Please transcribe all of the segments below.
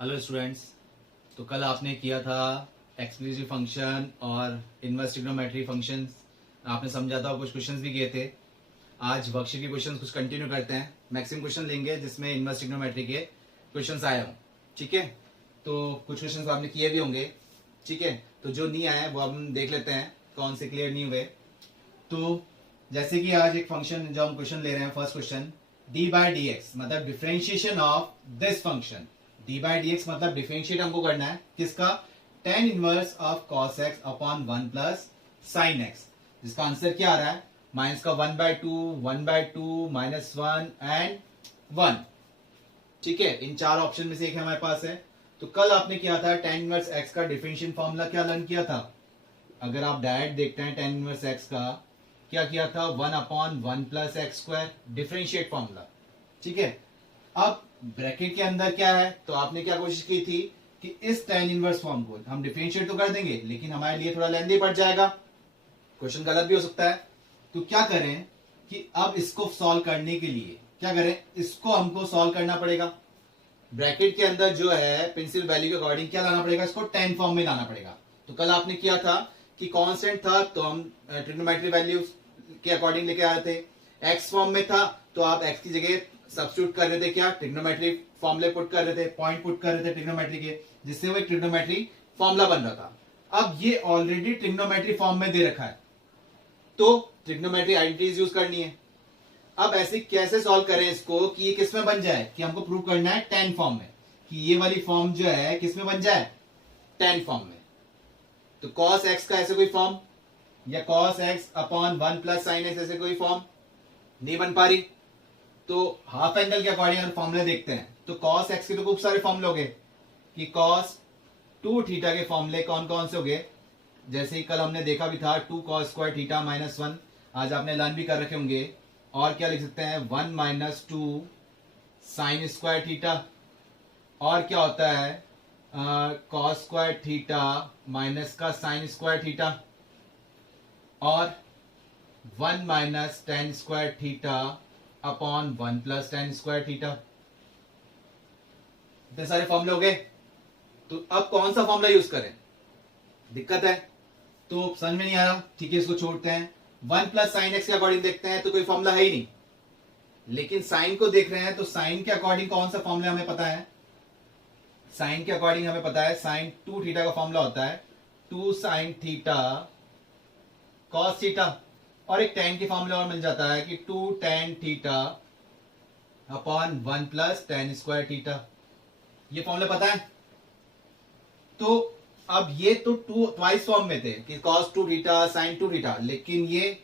Hello students. तो कल आपने किया था एक्सक्लूसिव फंक्शन और इनवर्स ट्रिग्नोमेट्री फंक्शंस। आपने समझा था और कुछ क्वेश्चंस भी किए थे। आज वर्कशीट के क्वेश्चंस कुछ कंटिन्यू करते हैं। मैक्सिमम क्वेश्चन लेंगे जिसमें इनवर्स ट्रिग्नोमेट्री के क्वेश्चंस आए हों। ठीक है, तो कुछ क्वेश्चंस आपने किए भी होंगे। ठीक है, तो जो नहीं आए वो हम देख लेते हैं कौन से क्लियर नहीं हुए। तो जैसे कि आज एक फंक्शन जो हम क्वेश्चन ले रहे हैं, first question d by D x मतलब differentiation of this function. d by D x मतलब डिफरेंशिएट हमको करना है किसका, tan inverse of cos x upon 1 plus sine x, जिसका आंसर क्या आ रहा है, माइनस का 1/2, 1/2, -1 एंड 1। ठीक है, इन चार ऑप्शन में से एक हमारे पास है। तो कल आपने किया था tan इनवर्स x का डिफरेंशियल फॉर्मूला क्या लर्न किया था। अगर आप डायरेक्ट देखते हैं tan इनवर्स x का क्या किया था, 1/1 plus x square differentiate formula. ठीक है, अब ब्रैकेट के अंदर क्या है, तो आपने क्या कोशिश की थी कि इस tan इनवर्स फॉर्म को हम डिफरेंशिएट तो कर देंगे लेकिन हमारे लिए थोड़ा लेंदी पड़ जाएगा, क्वेश्चन गलत भी हो सकता है। तो क्या करें कि अब इसको सॉल्व करने के लिए क्या करें, इसको हमको सॉल्व करना पड़ेगा। ब्रैकेट के अंदर जो है प्रिंसिपल वैल्यू के अकॉर्डिंग क्या लाना पड़ेगा, इसको tan फॉर्म में लाना पड़ेगा। तो कल आपने किया था कि कांस्टेंट था तो हम ट्रिग्नोमेट्री वैल्यू के अकॉर्डिंग लेके आए थे। एक्स फॉर्म में था तो आप एक्स की जगह सब्स्टिट्यूट कर रहे थे, क्या ट्रिग्नोमेट्री फॉर्मूले पुट कर रहे थे, पॉइंट पुट कर रहे थे ट्रिग्नोमेट्री के, जिससे वो एक ट्रिग्नोमेट्री फॉर्मूला बन रहा था। अब ये ऑलरेडी ट्रिग्नोमेट्री फॉर्म में दे रखा है तो ट्रिग्नोमेट्री आइडेंटिटीज यूज करनी है। अब ऐसे कैसे सॉल्व करें इसको कि ये किस में बन जाए, कि हमको प्रूव करना है tan फॉर्म में, कि ये वाली फॉर्म जो है किस में बन जाए, tan फॉर्म में। तो cos x का ऐसे कोई फॉर्म या cos x upon 1 plus sine x ऐसे कोई फॉर्म नहीं बन पा रही। तो हाफ एंगल के अकॉर्डिंग अगर फॉर्मूले देखते हैं तो cos x के तो खूब सारे फॉर्मूले हो गए कि cos 2 थीटा के फॉर्मूले कौन कौन से हो गए, जैसे ही कल हमने देखा भी था 2 cos स्क्वायर थीटा -1, आज आपने लर्न भी कर रखे होंगे। और क्या लिख सकते हैं, 1 माइनस 2 साइन स्क्वायर थीटा, और क्या होता है cos स्क्वायर थीटा माइनस का साइन स्क्वायर थीटा, और 1 minus tan square theta upon 1 plus tan square theta. इतने सारे फॉर्मूले हो गए। तो अब कौन सा फॉर्मूला यूज करें, दिक्कत है तो समझ में नहीं आ रहा। ठीक है, इसको छोड़ते हैं। 1 प्लस साइन एक्स के अकॉर्डिंग देखते हैं तो कोई फॉर्मूला है ही नहीं, लेकिन साइन को देख रहे हैं तो साइन के अकॉर्डिंग कौन सा फॉर्मूला हमें पता है, साइन के अकॉर्डिंग हमें पता है साइन 2 थीटा का फॉर्मूला होता है 2 साइन थीटा कॉस थीटा, और एक tan के फॉर्मूला और मिल जाता है कि 2 tan theta upon 1 plus tan square theta. ये फॉर्मूला पता है। तो अब ये तो ट्वाइस फॉर्म में थे कि cos 2 थीटा साइन 2 थीटा, लेकिन ये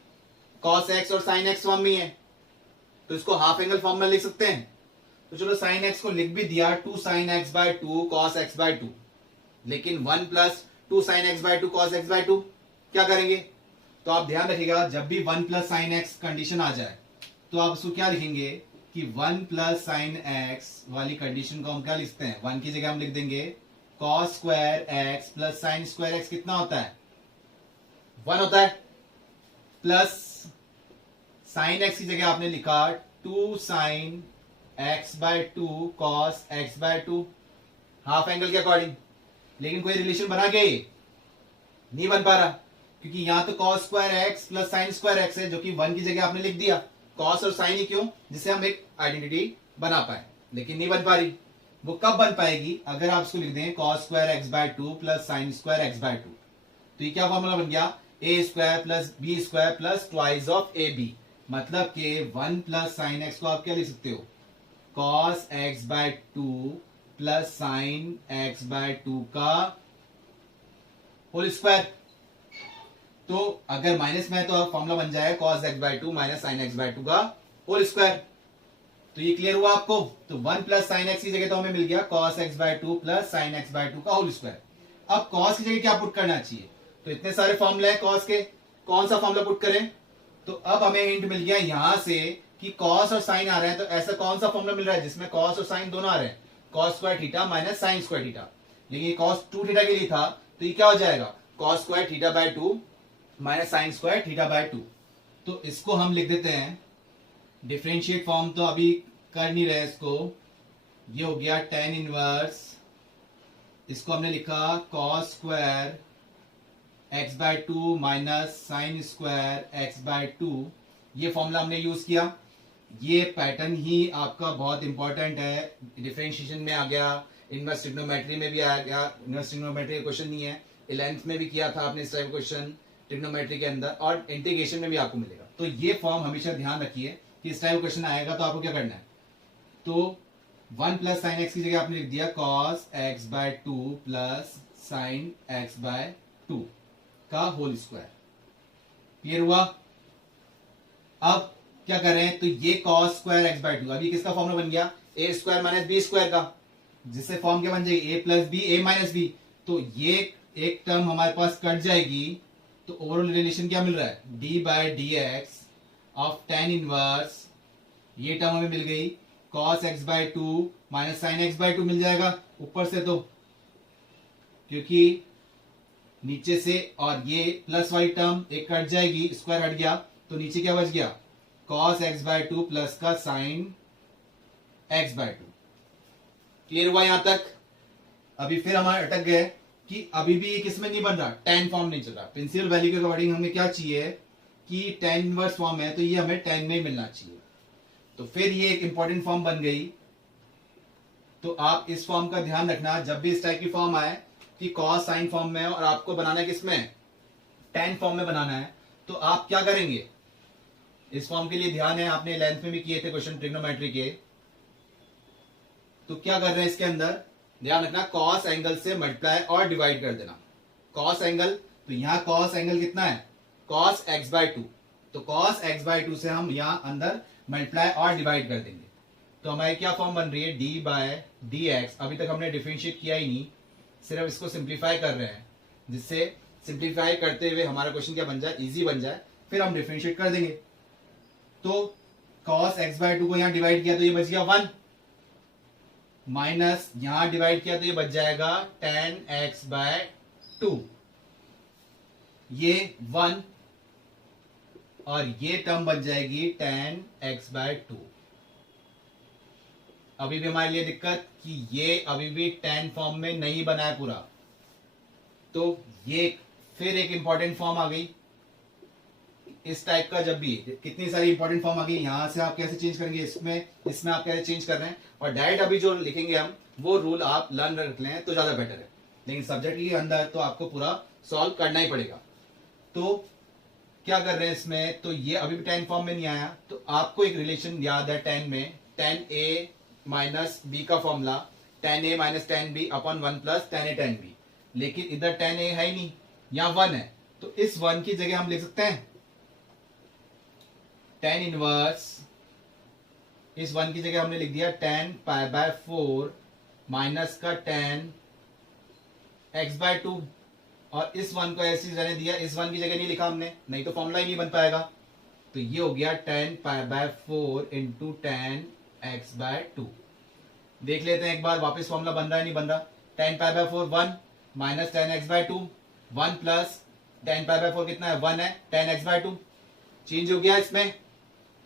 cos x और sin x फॉर्म में है तो इसको हाफ एंगल फॉर्म में लिख सकते हैं। तो चलो sin x को लिख भी दिया 2 sin x by 2 cos x by 2, लेकिन 1 plus 2 sin x by 2 cos x by 2 क्या करेंगे। तो आप ध्यान रखिएगा जब भी 1 प्लस साइन एक्स कंडीशन आ जाए तो आप उसको क्या लिखेंगे कि 1 प्लस साइन एक्स वाली कंडीशन को हम क्या लिखते हैं, 1 की जगह हम लिख देंगे cos square x plus sine square x कितना होता है, 1 होता है, प्लस साइन एक्स की जगह आपने लिखा 2 sine x by 2 cos x by 2 half angle के अकॉर्डिंग। लेकिन कोई रिलेशन बना क्या, ये नहीं बन पा रहा क्योंकि यहां तो cos square x plus sine square x है जो कि 1 की जगह आपने लिख दिया, cos और साइन ही क्यों, जिससे हम एक आइडेंटिटी बना पाए, लेकिन नहीं बन पा रही। वो कब बन पाएगी, अगर आप इसको लिख दें cos square x by 2 plus sine square x by 2। तो ये क्या फॉर्मूला बन गया, a square plus B square plus twice of A B, मतलब के 1 प्लस साइन एक्स को आप क्या लिख सकते हो, cos x by 2 plus sine x by 2 का होल स्क्वायर। तो अगर माइनस में है तो फॉर्मूला बन जाएगा cos x by 2 minus sine x by 2 का होल स्क्वायर। तो ये क्लियर हुआ आपको। तो 1 प्लस साइन एक्स की जगह तो हमें मिल गया cos x by 2 plus sine x by 2 का होल स्क्वायर। अब cos की जगह क्या पुट करना चाहिए, तो इतने सारे फॉर्मूले हैं cos के, कौन सा फॉर्मूला पुट करें। तो अब हमें हिंट मिल गया यहां से कि cos और साइन आ रहे हैं, तो ऐसा कौन सा फॉर्मूला मिल रहा है जिसमें cos और साइन दोनों आ रहे हैं, cos square theta minus sine square theta. लेकिन ये cos 2 थीटा के लिए था तो ये क्या हो जाएगा, cos square theta by 2 minus sine square theta by 2। तो इसको हम लिख देते हैं, डिफरेंशिएट फॉर्म तो अभी कर नहीं रहे इसको, ये हो गया tan इनवर्स इसको हमने लिखा cos square x by two minus sign square x by to. ये फॉर्मूला हमने यूज किया। ये पैटर्न ही आपका बहुत इंपॉर्टेंट है, डिफरेंशिएशन में आ गया, इनवर्स ट्रिग्नोमेट्री में भी आ गया। इनवर्स ट्रिग्नोमेट्री का क्वेश्चन नहीं है, 11th में भी किया था आपने इस टाइप क्वेश्चन ट्रिग्नोमेट्री के अंदर, और इंटीग्रेशन में भी आपको मिलेगा। तो ये फॉर्म हमेशा ध्यान रखिए कि इस टाइप क्वेश्चन आएगा तो आपको क्या करना है। तो 1 प्लस साइन एक्स की जगह आपने लिख दिया cos x by two plus sine x by to का होल स्क्वायर। क्लियर हुआ। अब क्या करें, तो ये cos square x by to, अभी किसका फॉर्मूला बन गया, ए स्क्वायर माइनस बी स्क्वायर का, जिससे फॉर्म क्या बन जाएगी, ए प्लस बी ए माइनस बी। तो ये एक टर्म हमारे पास कट जाएगी, तो ओवरऑल रिलेशन क्या मिल रहा है, d by D x of tan inverse, ये टर्म हमें मिल गई, cos x by two minus sine x by two मिल जाएगा ऊपर से, तो क्योंकि नीचे से, और ये प्लस वाली टर्म एक कट जाएगी, स्क्वायर हट गया, तो नीचे क्या बच गया, cos x by two plus का sine x by two. Clear हुआ यहां तक। अभी फिर हमारे अटक गए कि अभी भी ये किसमें नहीं बन रहा, tan फॉर्म नहीं चल रहा। प्रिंसिपल वैल्यू के अकॉर्डिंग हमें क्या चाहिए कि tan इनवर्स फॉर्म है, तो ये हमें tan में ही मिलना चाहिए। तो फिर ये एक इंपॉर्टेंट फॉर्म बन गई। तो आप इस फॉर्म का ध्यान रखना, जब भी इस टाइप की फॉर्म आए कि cos साइन फॉर्म में, और आपको बनाना है किसमें, tan फॉर्म में बनाना है, तो आप क्या करेंगे, इस फॉर्म के लिए ध्यान है, आपने 11th में भी किए थे क्वेश्चन ट्रिग्नोमेट्री के। तो क्या कर रहे हैं इसके अंदर, ध्यान रखना, cos एंगल से मल्टीप्लाई और डिवाइड कर देना। cos एंगल, तो यहां cos एंगल कितना है, cos x बाय टू, तो cos x बाय टू से हम यहां अंदर मल्टीप्लाई और डिवाइड कर देंगे। तो हमारी क्या फॉर्म बन रही है, d बाय डी एक्स। अभी तक हमने डिफरेंशिएट किया ही नहीं, सिर्फ इसको सिंप्लीफाई कर रहे हैं, जिससे सिंप्लीफाई करते हुए हमारा क्वेश्चन क्या बन जाए, इजी बन जाए, फिर हम डिफरेंशिएट कर देंगे। तो cos x बाय टू को यहां डिवाइड किया तो ये बच गया 1, माइनस यहां डिवाइड किया तो ये बच जाएगा tan x बाय टू, ये 1, और ये टर्म बन जाएगी tan x बाय टू। अभी भी हमारे लिए दिक्कत कि ये अभी भी tan फॉर्म में नहीं बना है पूरा, तो ये फिर एक इंपॉर्टेंट फॉर्म आ गई इस टाइप का। जब भी कितनी सारी इंपॉर्टेंट फॉर्म आ गई, यहां से आप कैसे चेंज करेंगे, इसमें आप कैसे चेंज कर रहे हैं, और डायरेक्ट अभी जो लिखेंगे हम वो रूल आप लर्न रख लें तो ज्यादा बेटर है। लेकिन सब्जेक्ट के अंदर तो आपको पूरा सॉल्व करना ही पड़ेगा। तो क्या कर रहे हैं इसमें, तो ये अभी भी tan फॉर्म में नहीं आया, तो आपको एक रिलेशन याद है tan में, tan a माइनस बी का formula, tan a minus tan b upon 1 plus tan a tan b। लेकिन इधर tan a है ही नहीं, यहाँ 1 है, तो इस 1 की जगह हम लिख सकते हैं tan इनवर्स, इस 1 की जगह हमने लिख दिया tan पाई बाय 4 माइनस का tan x बाय टू, और इस 1 को ऐसे रहने दिया, इस 1 की जगह नहीं लिखा हमने, नहीं तो फॉर्मूला ही नहीं बन पाएगा। तो ये हो गया tan pi by 4 into tan x by to. देख लेते हैं एक बार वापस फॉर्मूला बन रहा है नहीं बन रहा। tan pi by 4 1 minus tan x by to, 1 plus tan pi by 4 कितना है, 1 है, tan x by to change हो गया इसमें।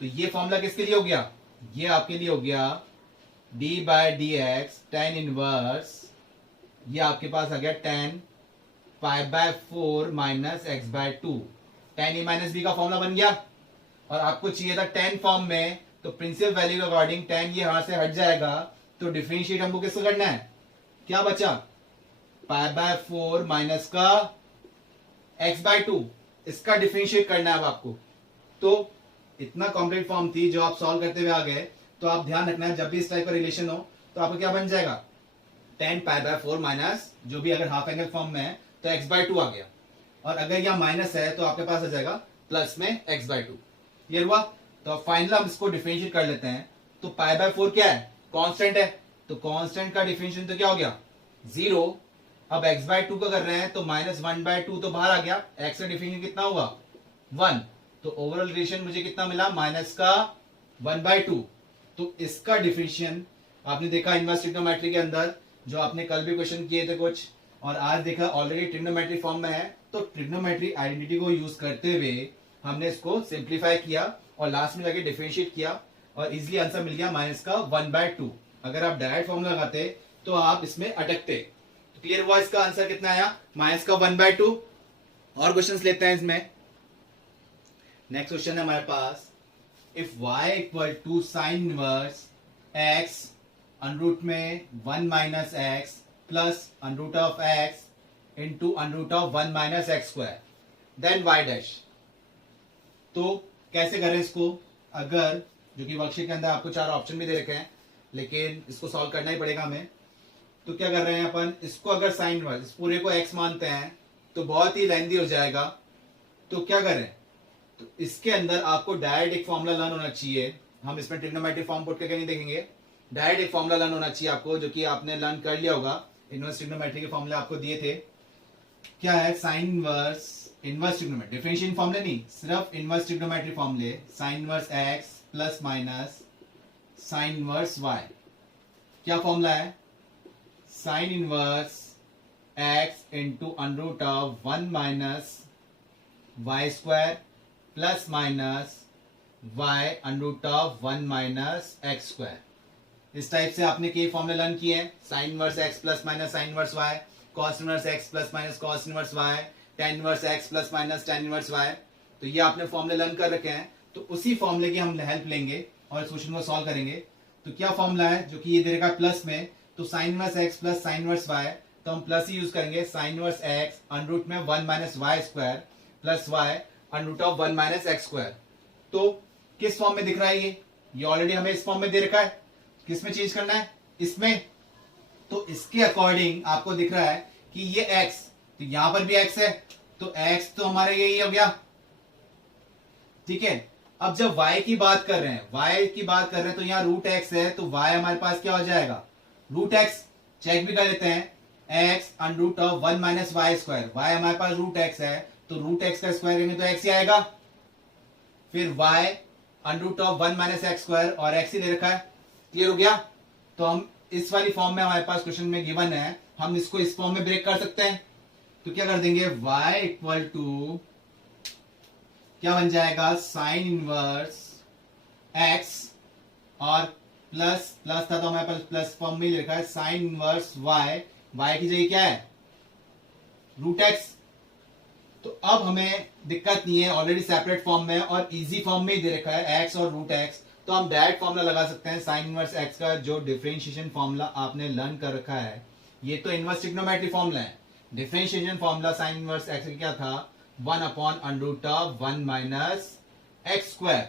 तो ये फॉर्मूला किसके लिए हो गया, ये आपके लिए हो गया d by D x tan inverse, ये आपके पास आ गया tan pi by 4 minus x by two, tan A minus B का फॉर्मूला बन गया। और आपको चाहिए था tan फॉर्म में, तो प्रिंसिपल वैल्यू के अकॉर्डिंग tan ये यहां से हट जाएगा, तो डिफरेंशिएट हमको किसको करना है, क्या बचा, पाई बाय 4 माइनस का एक्स बाय टू, इसका डिफरेंशिएट करना है अब आपको। तो इतना कॉम्प्लेक्स फॉर्म थी जो आप सॉल्व करते हुए आ गए। तो आप ध्यान रखना है, जब भी इस टाइप का रिलेशन हो तो आपको क्या बन जाएगा, tan पाई बाय 4 माइनस, जो भी अगर हाफ एंगल फॉर्म में है तो x बाय टू आ गया, और अगर यह माइनस है तो आपके पास आ जाएगा प्लस में x बाय टू। क्लियर हुआ। तो फाइनल हम इसको डिफरेंशिएट कर लेते हैं। तो पाई बाय 4 क्या है, कांस्टेंट है, तो कांस्टेंट का डिफरेंशिएशन तो क्या हो गया, 0। अब x बाय टू का कर रहे हैं तो माइनस 1 बाय टू तो बाहर आ गया, x का डिफरेंशिएशन कितना हुआ, 1। तो ओवरऑल रिलेशन मुझे कितना मिला, माइनस का 1 बाय टू। तो इसका डिफरेंशिएशन आपने देखा इनवर्स ट्रिग्नोमेट्री के अंदर, जो आपने कल भी क्वेश्चन किए थे कुछ, और आज देखा ऑलरेडी ट्रिग्नोमेट्री फॉर्म में है। तो ट्रिग्नोमेट्री आइडेंटिटी को यूज करते हुए हमने इसको सिंप्लीफाई किया और लास्ट में जाके डिफरेंशिएट किया, और इजिली आंसर मिल गया माइनस का 1 बाय टू। अगर आप डायरेक्ट फॉर्मूला लगाते तो आप इसमें अटकते। क्लियर हुआ? इसका आंसर कितना आया? माइनस का 1/2। और क्वेश्चंस लेते हैं इसमें। नेक्स्ट क्वेश्चन है हमारे पास, if y equal to sine inverse x under root में 1 minus x plus under root of x into under root of 1 minus x square, then y dash. तो कैसे करें इसको? अगर जो कि वर्कशीट के अंदर आपको 4 ऑप्शन भी दे रखे हैं, लेकिन इसको सॉल्व करना ही पड़ेगा हमें। तो क्या कर रहे हैं अपन, इसको अगर साइन इनवर्स इस पूरे को x मानते हैं तो बहुत ही लेंथी हो जाएगा। तो क्या करें, तो इसके अंदर आपको डायरेक्ट एक फॉर्मूला लर्न होना चाहिए। हम इसमें ट्रिग्नोमेट्रिक फॉर्म पुट करके नहीं देखेंगे, डायरेक्ट एक फॉर्मूला लर्न होना चाहिए आपको, जो कि आपने लर्न कर लिया होगा। इनवर्स ट्रिग्नोमेट्री के फॉर्मूले आपको दिए थे। क्या है? Sine inverse, inverse trigonometry, differentiation फॉर्मूले नहीं, सिर्फ इनवर्स ट्रिग्नोमेट्री फॉर्मूले। Sine inverse x plus minus sine inverse y। क्या फॉर्मूला है? Sine inverse x into under root of 1 minus Y square plus minus y underroot of 1 minus x square. इस type से आपने कई फॉर्मूले लर्न किए हैं। Sine inverse x plus minus sine inverse y, cos inverse x plus minus cos inverse y, tan inverse x plus minus tan inverse y। तो ये आपने फॉर्मूले लर्न कर रखे हैं। तो उसी फॉर्मूले की हम हेल्प लेंगे और इस क्वेश्चन को सॉल्व करेंगे। तो क्या फॉर्मूला है जो कि ये दे रखा है प्लस में, तो sine inverse x plus sine inverse y, तो हम प्लस ही यूज करेंगे। साइन इनवर्स x अंडरूट में 1 minus Y square plus y underroot of 1 minus x square. तो किस फॉर्म में दिख रहा है ये ऑलरेडी हमें इस फॉर्म में दे रखा है। किस में चेंज करना है? इसमें। तो इसके अकॉर्डिंग आपको दिख रहा है कि ये x, तो यहां पर भी x है, तो x तो हमारे यही हो गया। ठीक है। अब जब y की बात कर रहे हैं, y की बात कर रहे हैं, तो यहाँ रूट x है, तो y हमारे पास क्या हो जाएगा? Root x। चेक भी कर लेते हैं, x underroot of 1 minus Y square, y हमारे पास रूट x है, तो रूट x का स्क्वायर करेंगे तो x ही आएगा। फिर y underroot of 1 minus x square, और x ही दे रखा है। क्लियर हो गया? तो हम इस वाली फॉर्म में हमारे पास क्वेश्चन में गिवन है, हम इसको इस फॉर्म में ब्रेक कर सकते हैं। तो क्या कर देंगे, y इक्वल टू क्या बन जाएगा? साइन इनवर्स x, और प्लस प्लस था तो हमारे पास प्लस फॉर्म में लिखा है साइन इनवर्स y की जगह क्या है? Root x। तो अब हमें दिक्कत नहीं है, ऑलरेडी सेपरेट फॉर्म में और इजी फॉर्म में ही दे रखा है x और रूट x। तो हम डायरेक्ट फॉर्मूला लगा सकते हैं। साइन इनवर्स x का जो डिफरेंशिएशन फॉर्मूला आपने लर्न कर रखा है, ये तो इनवर्स ट्रिग्नोमेट्री फॉर्मूला है। Differentiation formula sine inverse x का क्या था? 1 upon underroot of 1 minus x square.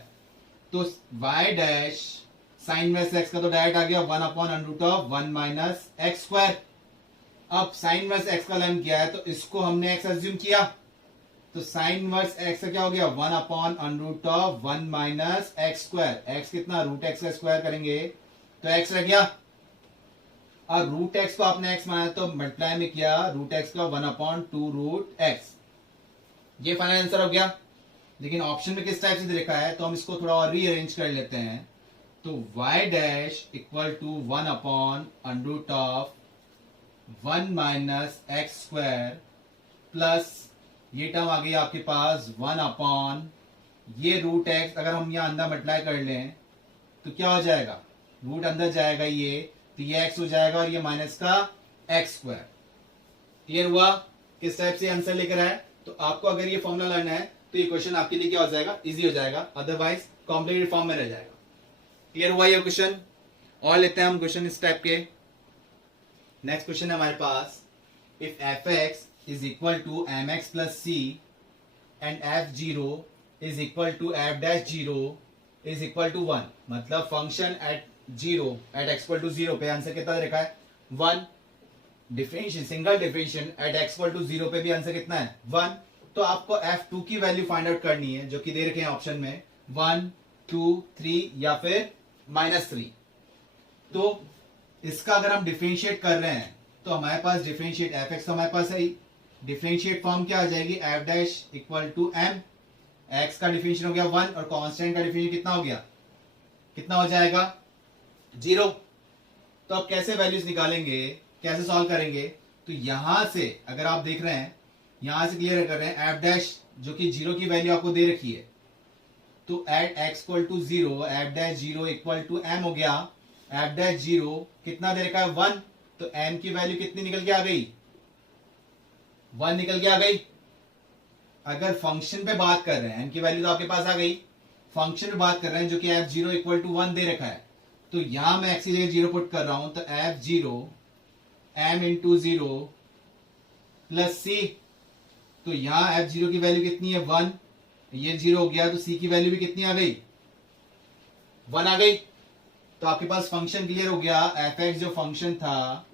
तो y dash sign inverse x का तो डायरेक्ट आ गया 1 upon underroot of 1 minus x square. अब साइन इनवर्स x का लर्न किया है, तो इसको हमने x अज्यूम किया, तो साइन इनवर्स x का क्या हो गया? 1 upon underroot of 1 minus x square. x कितना? रूट x का स्क्वायर करेंगे तो x रह गया। और रूट x को आपने x माना तो मल्टीप्लाई में किया रूट x का 1 अपॉन 2 रूट x। ये फाइनल आंसर हो गया। लेकिन ऑप्शन में किस टाइप से दे रखा है, तो हम इसको थोड़ा और रीअरेंज कर लेते हैं। तो y dash equal to 1 upon underroot of 1 minus x square plus ये टर्म आ गई आपके पास 1 अपॉन ये रूट x। अगर हम यहाँ अंदर मल्टीप्लाई कर लें तो क्या हो जाएगा? रूट अंदर जाएगा ये, तो ये x हो जाएगा और ये माइनस का एक्स स्क्वायर। क्लियर हुआ किस टाइप से आंसर लेकर आए? तो आपको अगर ये फॉर्मूला लर्न है तो ये क्वेश्चन आपके लिए क्या हो जाएगा? इजी हो जाएगा, अदरवाइज कॉम्प्लिकेटेड फॉर्म में रह जाएगा। क्लियर हुआ ये क्वेश्चन? और लेते हैं हम क्वेश्चन इस टाइप के। नेक्स्ट क्वेश्चन है हमारे पास, if f(x) is equal to mx plus c and f(0) is equal to f dash 0 is equal to 1, मतलब function at 0 at x equal to 0 पे आंसर कितना दे रखा है? 1। Differentiation, single differentiation at x equal to 0 पे भी answer कितना है? 1। तो आपको f2 की वैल्यू फाइंड आउट करनी है, जो कि दे रखे हैं ऑप्शन में 1, 2, 3 या फिर -3। तो इसका अगर हम डिफरेंशिएट कर रहे हैं तो हमारे पास डिफरेंशिएट f(x) तो हमारे पास है ही। डिफरेंशिएट फॉर्म क्या आ जाएगी? f dash equal to m, x का डिफरेंशिएट हो गया 1 और कांस्टेंट का डिफरेंशिएट कितना हो गया? कितना हो जाएगा? 0। तो अब कैसे वैल्यूज निकालेंगे, कैसे सॉल्व करेंगे? तो यहां से अगर आप देख रहे हैं, यहां से क्लियर कर रहे हैं, f डैश जो कि 0 की वैल्यू आपको दे रखी है, तो at x equal to 0 f dash 0 equal to m हो गया। f डैश 0 कितना दे रखा है? 1। तो m की वैल्यू कितनी निकल के आ गई? 1 निकल के आ गई। अगर फंक्शन पे बात कर रहे हैं, n की वैल्यू तो आपके पास आ गई, फंक्शन पे बात कर रहे हैं जो कि f0 इक्वल टू 1 दे रखा है, तो यहां मैं x की जगह 0 पुट कर रहा हूं, तो f0 m into 0 plus c, तो यहां f0 की वैल्यू कितनी है 1, ये 0 हो गया, तो c की वैल्यू भी कितनी आ गई 1 आ गई। तो आपके पास फंक्शन क्लियर हो गया। f(x) जो फंक्शन था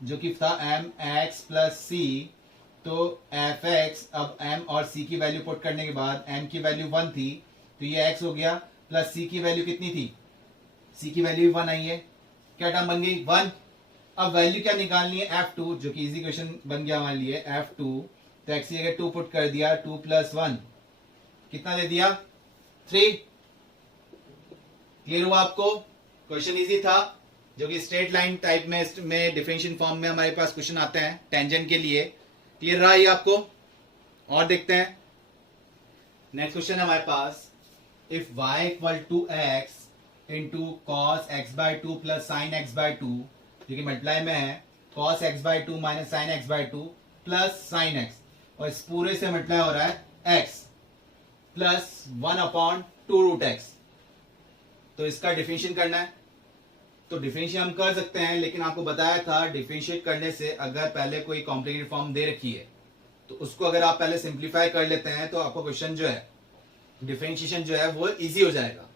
जो कि था mx प्लस c, तो f(x) अब m और c की वैल्यू पुट करने के बाद m की वैल्यू 1 थी, तो ये x हो गया, प्लस c की वैल्यू कितनी थी, c की वैल्यू 1 आई है, क्या टर्म बन गई 1। अब वैल्यू क्या निकालनी है f2, जो कि इजी क्वेश्चन बन गया हमारे लिए f2, तो x की जगह 2 पुट कर दिया, 2 प्लस 1 कितना दे दिया 3। क्लियर हुआ आपको? क्वेश्चन इजी था, जो कि स्ट्रेट लाइन टाइप में डिफरेंशियल फॉर्म में हमारे पास क्वेश्चन आते हैं टेंजेंट के लिए। क्लियर रहा ये आपको? और देखते हैं नेक्स्ट क्वेश्चन है हमारे पास, if y equal to x into cos x by two plus sine x by two, जो कि मल्टीप्लाई में है cos x by two minus sine x by two plus sine x, और इस पूरे से मल्टीप्लाई हो रहा है x प्लस 1/2 रूट एक्स। तो इसका डिफरेंशिएट करना है, तो डिफरेंशिएट हम कर सकते हैं, लेकिन आपको बताया था डिफरेंशिएट करने से अगर पहले कोई कॉम्प्लिकेटेड फॉर्म दे रखी है तो उसको अगर आप पहले सिंप्लीफाई कर लेते हैं तो आपको क्वेश्चन जो है डिफरेंशिएशन जो है वो इजी हो जाएगा।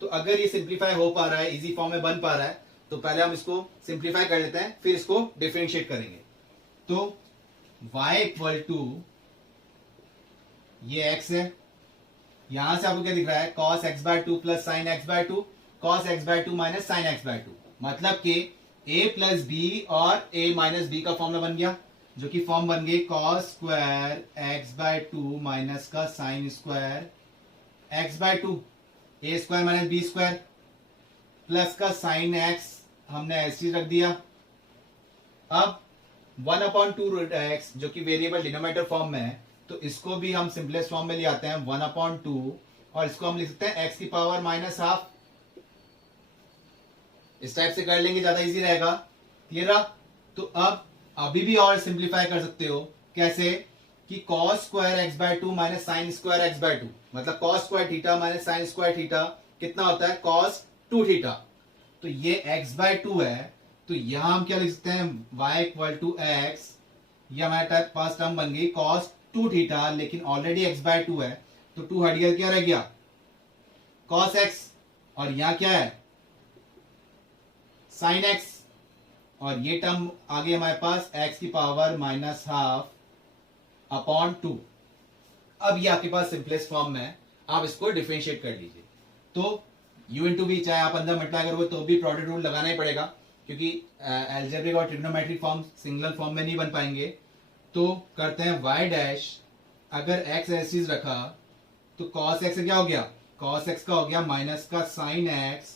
तो अगर ये सिंप्लीफाई हो पा रहा है, इजी फॉर्म में बन पा रहा है, तो पहले हम इसको सिंप्लीफाई कर लेते हैं, फिर इसको डिफरेंशिएट करेंगे। तो y इक्वल टू ये x है, यहां से आपको क्या दिख रहा है cos x by two plus sine x by two, cos x by two minus sine x by two, मतलब कि a प्लस बी और a माइनस बी का फॉर्मूला बन गया, जो कि फॉर्म बन गई cos square x by two minus का sine square x by two, a square minus b square plus का साइन x हमने ऐसे रख दिया। अब 1/2 रूट एक्स जो कि वेरिएबल डिनोमिनेटर फॉर्म में है, तो इसको भी हम सिंपलेस्ट फॉर्म में ले आते हैं 1/2, और इसको हम लिख सकते हैं x की पावर माइनस हाफ। इस टाइप से कर लेंगे, ज्यादा इजी रहेगा। क्लियर रहा? तो अब अभी भी और सिंप्लीफाई कर सकते हो, कैसे कि cos square x by two minus sign square x by two, मतलब cos square theta minus sine square theta कितना होता है cos 2 थीटा। तो ये x बाय टू है, तो यहां हम क्या लिख सकते हैं y इक्वल टू एक्स, ये हमारे पास टर्म बन गई cos 2 थीटा, लेकिन ऑलरेडी x बाय टू है, तो 2 हट गया, क्या रह गया cos x, और यहां क्या है sin x, और ये टर्म आ गई हमारे पास x की पावर माइनस हाफ अपॉन 2। अब ये आपके पास सिंपलेस्ट फॉर्म में है, आप इसको डिफरेंशिएट कर लीजिए। तो u इंटू बी चाहे आप अंदर मल्टीप्लाई करोगे तो भी प्रोडक्ट रूल लगाना ही पड़ेगा, क्योंकि एल्जेब्रिक और ट्रिग्नोमेट्रिक फॉर्म सिंगुलर फॉर्म में नहीं बन पाएंगे। तो करते हैं y डैश, अगर x ऐसी रखा तो cos x क्या हो गया, cos x का हो गया माइनस का sin x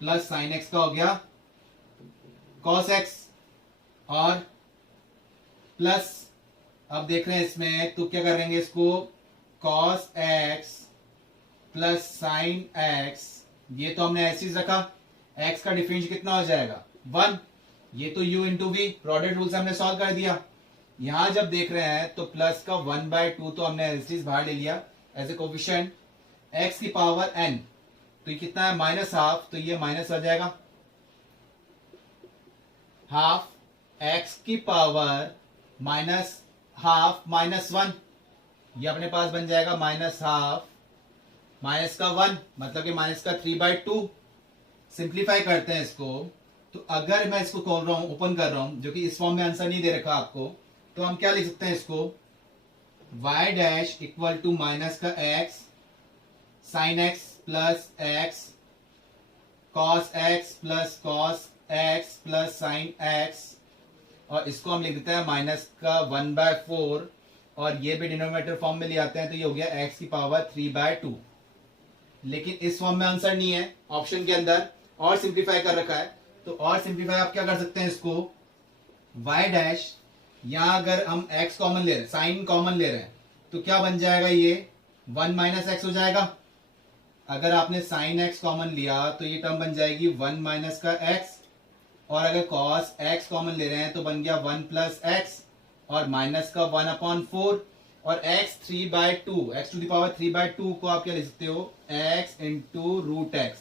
plus sin x का हो गया cos x, और प्लस अब देख रहे हैं इसमें तो क्या करेंगे इसको cos x plus sin x, ये तो हमने ऐसे रखा, x का डिफरेंशियल कितना हो जाएगा 1, ये तो u into V product rule से हमने सॉल्व कर दिया। यहां जब देख रहे हैं तो प्लस का 1/2 तो हमने एलसीज बाहर ले लिया एज ए कोफिशिएंट, x की पावर n, तो ये कितना है माइनस हाफ, तो ये माइनस आ जाएगा हाफ x की पावर माइनस हाफ माइनस 1, ये अपने पास बन जाएगा माइनस हाफ माइनस का 1, मतलब कि माइनस का 3/2। सिंप्लीफाई करते हैं इसको, तो अगर मैं इसको खोल रहा हूं, ओपन कर रहा हूं, जो कि इस फॉर्म में आंसर नहीं दे रखा आपको, तो हम क्या लिख सकते हैं इसको y dash equal to minus का x sine x plus x cos x plus cos x plus sine x, और इसको हम लिख देते हैं माइनस का 1/4, और ये भी डिनोमिनेटर फॉर्म में ले आते हैं, तो ये हो गया x की पावर 3/2। लेकिन इस फॉर्म में आंसर नहीं है ऑप्शन के अंदर, और सिंप्लीफाई कर रखा है, तो और सिंप्लीफाई आप क्या कर सकते हैं इसको y डैश, यहां अगर हम x कॉमन ले रहे हैं, साइन कॉमन ले रहे हैं, तो क्या बन जाएगा ये 1 माइनस एक्स हो जाएगा। अगर आपने साइन x कॉमन लिया तो ये टर्म बन जाएगी 1 माइनस का x, और अगर cos x कॉमन ले रहे हैं तो बन गया 1 प्लस एक्स, और माइनस का 1/4 और x 3/2 x to the power 3/2 को आप क्या लिख सकते हो x इंटू रूट एक्स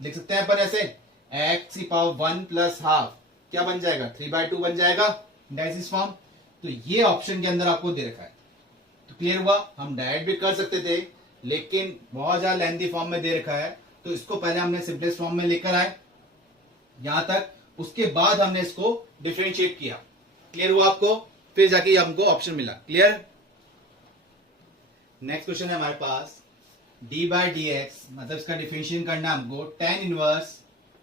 लिख सकते हैं अपन ऐसे x की पावर 1 प्लस हाफ क्या बन जाएगा 3/2 बन जाएगा डाइसिस फॉर्म। तो ये ऑप्शन के अंदर आपको दे रखा है। तो क्लियर हुआ, हम डायरेक्ट भी कर सकते थे लेकिन बहुत ज्यादा लेंथी फॉर्म में दे रखा है तो इसको पहले हमने सिंपलेस्ट फॉर्म में लेकर आए यहां तक, उसके बाद हमने इसको डिफरेंशिएट किया। क्लियर हुआ आपको, फिर जाके हमको ऑप्शन मिला। क्लियर। नेक्स्ट क्वेश्चन है हमारे पास d/dx, मतलब इसका डिफरेंशिएशन करना है हमको tan इनवर्स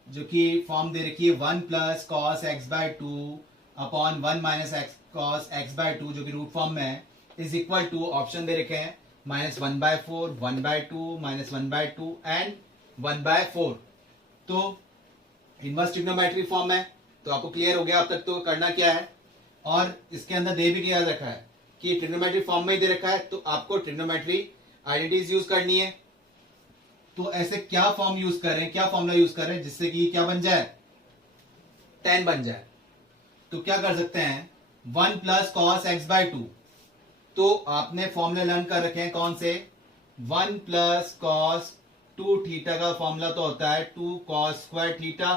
जो कि फॉर्म दे रखी है 1 plus cos x/2 upon 1 minus x cos x/2 जो कि रूट फॉर्म में है इज इक्वल टू ऑप्शन दे रखे हैं -1/4 1/2 -1/2 एंड 1/4। तो इनवर्स ट्रिग्नोमेट्री फॉर्म है तो आपको क्लियर हो गया अब तक तो करना क्या है। और इसके अंदर दे भी क्या रखा है कि ट्रिग्नोमेट्री फॉर्म में ही दे रखा है तो आपको ट्रिग्नोमेट्री आइडेंटिटीज यूज करनी है। तो ऐसे क्या फॉर्म यूज करें, क्या फॉर्मूला यूज करें जिससे कि क्या बन जाए tan बन जाए। तो क्या कर सकते हैं 1 प्लस कॉस x/2, तो आपने फॉर्मूले लर्न कर रखे हैं कौन से 1 प्लस कॉस 2 थीटा का फॉर्मूला तो होता है 2 कॉस स्क्वायर थीटा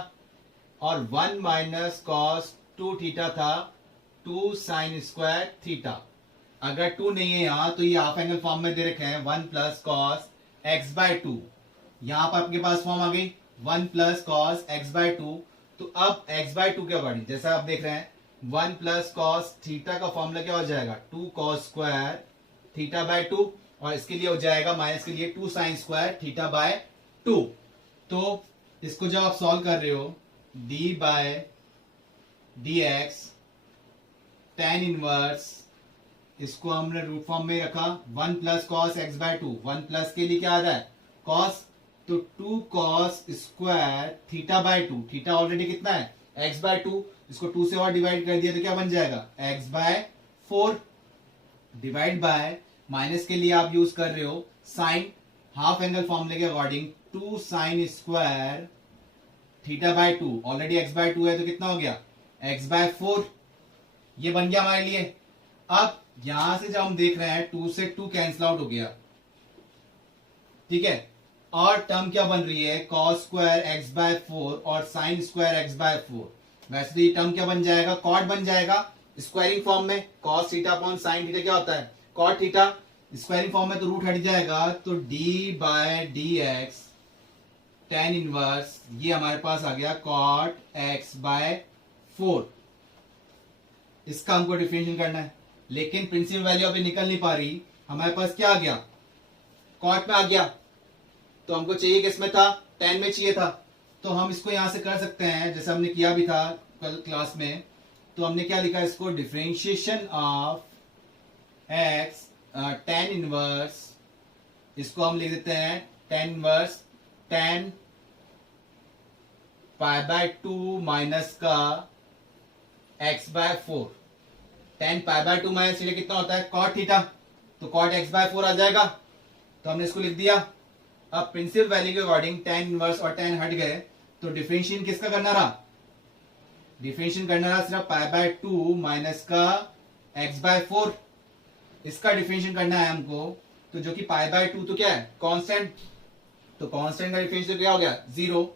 और 1 माइनस कॉस 2 थीटा था 2 साइन स्क्वायर थीटा। अगर 2 नहीं है यहां तो ये हाफ एंगल फॉर्म में दे रखे हैं 1 प्लस कॉस x/2। यहां पर आपके पास फॉर्म आ गई 1 प्लस कॉस x/2। तो अब x/2 के अकॉर्डिंग जैसा आप देख रहे हैं 1 प्लस कॉस थीटा का फॉर्मूला क्या हो जाएगा 2 कॉस स्क्वायर थीटा/2 और इसके लिए हो जाएगा माइनस के लिए 2 साइन स्क्वायर थीटा/2। तो इसको जब आप सॉल्व कर रहे हो d/dx tan इनवर्स इसको हमने रूट फॉर्म में रखा 1 प्लस कॉस x/2 1 प्लस के लिए क्या आ रहा है कॉस तो 2 कॉस स्क्वायर थीटा/2 थीटा ऑलरेडी कितना है x/2 इसको 2 से और डिवाइड कर दिया तो क्या बन जाएगा x/4 डिवाइड बाय माइनस के लिए आप यूज कर रहे हो साइन हाफ एंगल फॉर्मूले के according 2 sine square थीटा/2 already x/2 है तो कितना हो गया x/4 ये बन गया हमारे लिए। अब यहां से जब हम देख रहे हैं 2 से 2 कैंसिल आउट हो गया ठीक है और टर्म क्या बन रही है कॉस स्क्वायर x/4 और साइन स्क्वायर x/4। वैसे तो ये टर्म क्या बन जाएगा कॉट बन जाएगा स्क्वायरिंग फॉर्म में cos theta upon sine theta क्या होता है cot थीटा स्क्वायरिंग फॉर्म में तो रूट हट जाएगा तो d/dx tan इनवर्स ये हमारे पास आ गया cot x/4। इसका हमको डिफरेंशिएशन करना है लेकिन प्रिंसिपल वैल्यू अभी निकल नहीं पा रही हमारे पास क्या आ गया कॉट में आ गया तो हमको चाहिए किसमें था tan में चाहिए था। तो हम इसको यहां से कर सकते हैं जैसे हमने किया भी था कल क्लास में। तो हमने क्या लिखा इसको differentiation of x tan inverse इसको हम लिख देते हैं tan इनवर्स tan π/2 माइनस का x/4 tan π/2 माइनस थीटा कितना होता है cot थीटा तो cot x/4 आ जाएगा तो हमने इसको लिख दिया। अब प्रिंसिपल वैल्यू के अकॉर्डिंग tan इनवर्स और tan हट गए तो डिफरेंशिएशन किसका करना रहा डिफरेंशिएशन करना रहा सिर्फ π/2 माइनस का x/4 इसका डिफरेंशिएशन करना है हमको। तो जो कि π/2 तो क्या है कांस्टेंट तो कांस्टेंट का डिफरेंशिएशन क्या हो गया 0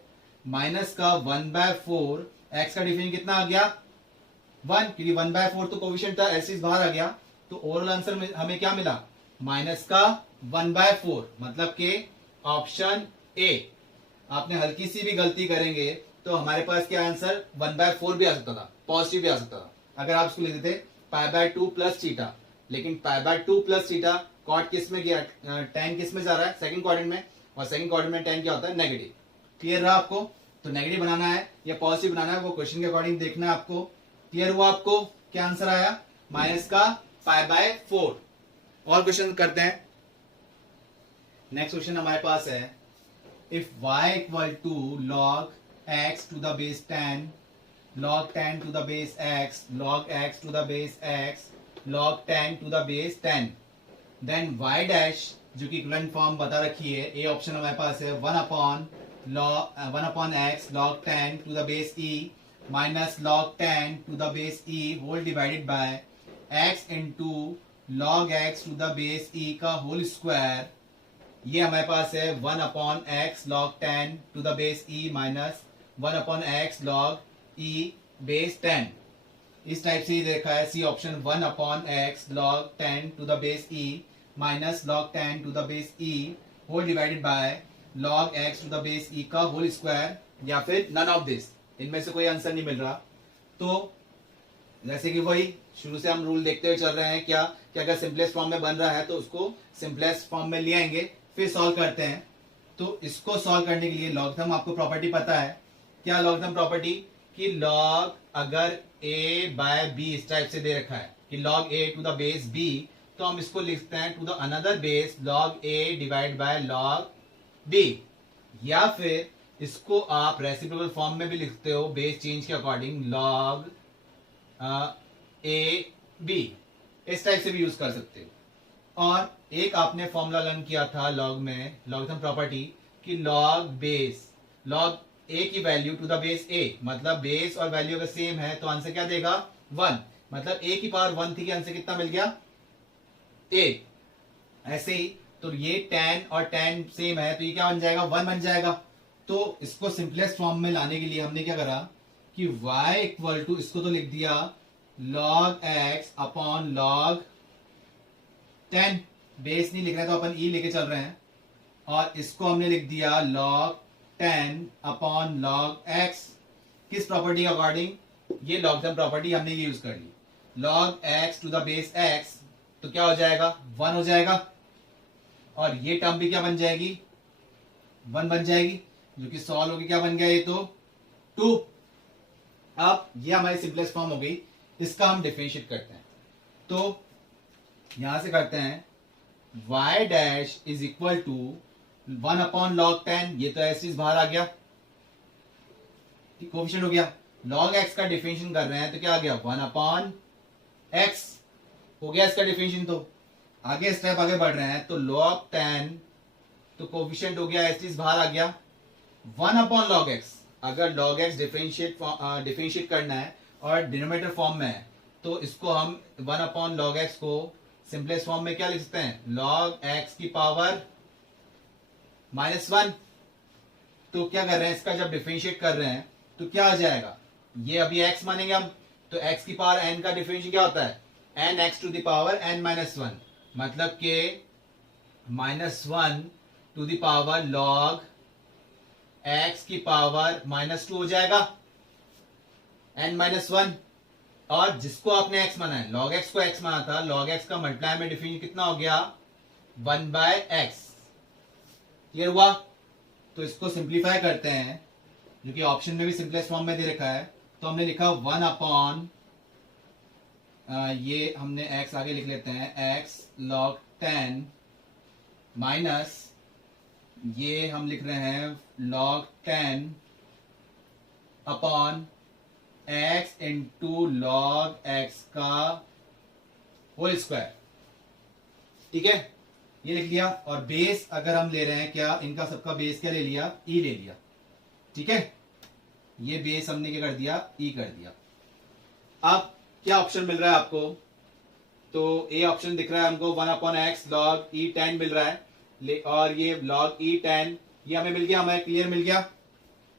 माइनस का 1/4 x का डिफरेंशिएशन कितना आ गया 1 क्योंकि 1/4 तो कोफिशिएंट था एलसीएस बाहर आ गया तो ओवरऑल आंसर में हमें क्या मिला माइनस का 1/4 मतलब के ऑप्शन ए। आपने हल्की सी भी गलती करेंगे तो हमारे पास क्या आंसर 1/4 भी आ सकता था पॉजिटिव भी आ सकता था अगर आप इसको लिख देते π/2 प्लस थीटा लेकिन π/2 प्लस थीटा कॉट किस में गया tan किस में जा रहा है सेकंड क्वाड्रेंट में और सेकंड क्वाड्रेंट में tan क्या होता है नेगेटिव। क्लियर रहा आपको। तो नेगेटिव बनाना है या पॉजिटिव बनाना है वो क्वेश्चन के अकॉर्डिंग देखना है आपको। क्लियर हुआ आपको क्या आंसर आया माइनस का π/4। और क्वेश्चन करते हैं। नेक्स्ट क्वेश्चन हमारे पास है if y equal to log x to the base 10 log 10 to the base x log x to the base x log 10 to the base 10 then y dash जो कि equivalent form बता रखी है A option हमारे पास है 1 upon x log 10 to the base e minus log 10 to the base e whole divided by x into log x to the base e का whole square, ये हमारे पास है 1 upon x log 10 to the base e minus 1 upon x log e base 10। इस type से ही देखा है C option, 1 upon x log 10 to the base e minus log 10 to the base e whole divided by log x to the base e का whole square, या फिर none of this. इनमें से कोई आंसर नहीं मिल रहा। तो जैसे कि वही शुरू से हम रूल देखते हुए चल रहे हैं, क्या कि अगर सिंपलेस्ट फॉर्म में बन रहा है तो उसको सिंपलेस्ट फॉर्म में ले आएंगे, फिर सॉल्व करते हैं। तो इसको सॉल्व करने के लिए लॉगरिथम, आपको प्रॉपर्टी पता है क्या लॉगरिथम प्रॉपर्टी, कि लॉग अगर a बाय b इस टाइप से दे रखा है कि log a to the base b, तो हम इसको लिखते हैं to the another base log a divide by log b, या फिर इसको आप रेसिप्रोकल फॉर्म में भी लिखते हो बेस चेंज के अकॉर्डिंग log a b, इस टाइप से भी यूज कर सकते हो। और एक आपने फॉर्मूला लर्न किया था लॉग में, लॉगरिथम प्रॉपर्टी, कि log बेस log a की value to the base a, मतलब बेस और वैल्यू अगर सेम है तो आंसर क्या देगा 1, मतलब a की पावर 1 थी कि आंसर कितना मिल गया a। ऐसे ही तो ये 10 और 10 सेम है तो ये क्या बन जाएगा 1 बन जाएगा। तो इसको सिंपलेस्ट फॉर्म में लाने के लिए हमने क्या करा कि y इक्वल टू, इसको तो लिख दिया log x upon log 10, base नहीं लिख रहे तो अपन e लेके चल रहे हैं, और इसको हमने लिख दिया log 10 अपॉन log x, किस प्रॉपर्टी के अकॉर्डिंग, ये लॉगरिथम प्रॉपर्टी हमने ये यूज कर ली, log x to the base x, तो क्या हो जाएगा 1 हो जाएगा, और ये टर्म भी क्या बन जाएगी 1 बन जाएगी, जो कि सॉल्व होगी क्या बन गया ये तो 2। अब ये हमारी सिंपलेस्ट फॉर्म हो गई, इसका हम डिफरेंशिएट करते हैं। तो यहां से करते हैं y dash is equal to 1 upon log 10, ये तो ऐसे बाहर आ गया, कोफिशिएंट हो गया, log x का डिफरेंशिएशन कर रहे हैं तो क्या आ गया 1 अपॉन x हो गया इसका डिफरेंशिएशन। तो आगे स्टेप आगे बढ़ रहे हैं तो log 10, तो कोफिशिएंट हो गया ऐसे बाहर आ गया 1 अपॉन log x, अगर log x डिफरेंशिएट करना है और डिनोमिनेटर फॉर्म में है तो इसको हम 1 अपॉन log x को सिंपलेस्ट फॉर्म में क्या लिख सकते हैं log x की पावर -1। तो क्या कर रहे हैं, इसका जब डिफरेंशिएट कर रहे हैं तो क्या आ जाएगा, ये अभी x मानेंगे हम, तो x की पावर n का डिफरेंशिएशन क्या होता है n x to the power n -1, मतलब के -1 to the power log x की पावर -2 हो जाएगा n -1, और जिसको आपने x माना है log x को x माना था, log x का मल्टीप्लाई में डिफरेंशिएशन कितना हो गया 1/x, क्लियर हुआ। तो इसको सिंप्लीफाई करते हैं, जो कि ऑप्शन में भी सिंपलेस्ट फॉर्म में दे रखा है, तो हमने लिखा 1 अपॉन ये हमने x आगे लिख लेते हैं x log 10 माइनस ये हम लिख रहे हैं log 10 upon x into log x का होल स्क्वायर, ठीक है ये लिख लिया। और बेस अगर हम ले रहे हैं क्या, इनका सबका बेस क्या ले लिया e ले लिया, ठीक है, ये बेस हमने क्या कर दिया e कर दिया। अब क्या ऑप्शन मिल रहा है आपको, तो ए ऑप्शन दिख रहा है हमको 1 अपॉन एक्स लॉग ई 10 मिल रहा है, और ये लॉग ई 10 ये हमें मिल गया, हमें क्लियर मिल गया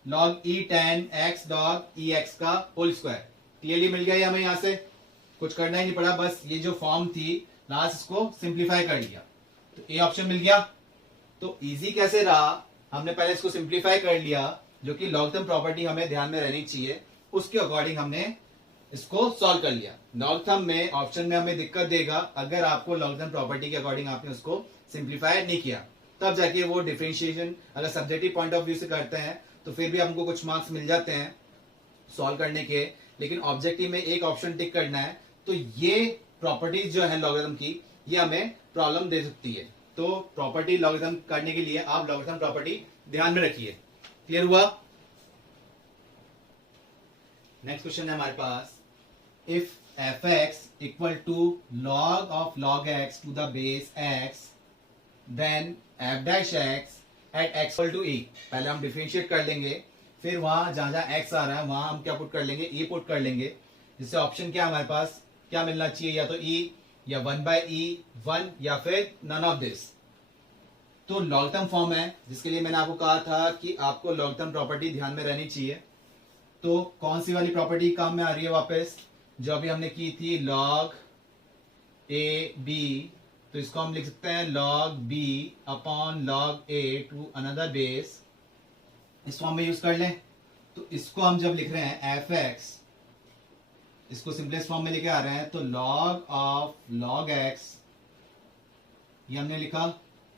लॉग ई 10 एक्स लॉग ई एक्स का होल स्क्वायर, क्लियरली मिल गया ये हमें, यहां से कुछ करना ही नहीं पड़ा, बस ये जो फॉर्म थी लास्ट इसको सिंप्लीफाई कर लिया, तो ए ऑप्शन मिल गया। तो इजी कैसे रहा, हमने पहले इसको सिंप्लीफाई कर लिया, जो कि लॉगरिथम प्रॉपर्टी हमें ध्यान में रहनी चाहिए, उसके अकॉर्डिंग हमने इसको सॉल्व कर लिया। लॉगरिथम में ऑप्शन में हमें दिक्कत देगा अगर आपको लॉगरिथम प्रॉपर्टी के अकॉर्डिंग आपने उसको सिंप्लीफाई नहीं किया, तब जाके वो डिफरेंशिएशन अगर सब्जेक्टिव पॉइंट ऑफ व्यू से करते हैं तो फिर भी हमको कुछ मार्क्स मिल जाते हैं सॉल्व करने के, लेकिन ऑब्जेक्टिव में एक ऑप्शन टिक करना है, तो ये प्रॉपर्टीज जो है लॉगरिथम की ये हमें प्रॉब्लम दे सकती है। तो प्रॉपर्टी लॉगरिथम करने के लिए आप लॉगरिथम प्रॉपर्टी ध्यान में रखिए, क्लियर हुआ। नेक्स्ट क्वेश्चन है हमारे पास, if fx equal to log of log x to the base x, then f dash x at x equal to e, पहले हम डिफरेंशिएट कर लेंगे, फिर वहां जहां जहां x आ रहा है वहां हम क्या पुट कर लेंगे e पुट कर लेंगे, जिससे ऑप्शन क्या हमारे पास क्या मिलना चाहिए, या तो e या 1/e1 या फिर नन ऑफ दिस। तो लॉग टर्म फॉर्म है, जिसके लिए मैंने आपको कहा था कि आपको लॉग टर्म प्रॉपर्टी ध्यान में रहनी चाहिए। तो कौन सी वाली प्रॉपर्टी काम में आ रही है वापस, जो अभी हमने की थी, लॉग ए बी। तो इसको हम लिख सकते हैं log b upon log a to another base, इस फॉर्म में यूज कर लें। तो इसको हम जब लिख रहे हैं एफ एक्स, इसको सिंपलेस्ट फॉर्म में लेके आ रहे हैं, तो लॉग ऑफ लॉग एक्स, ये हमने लिखा,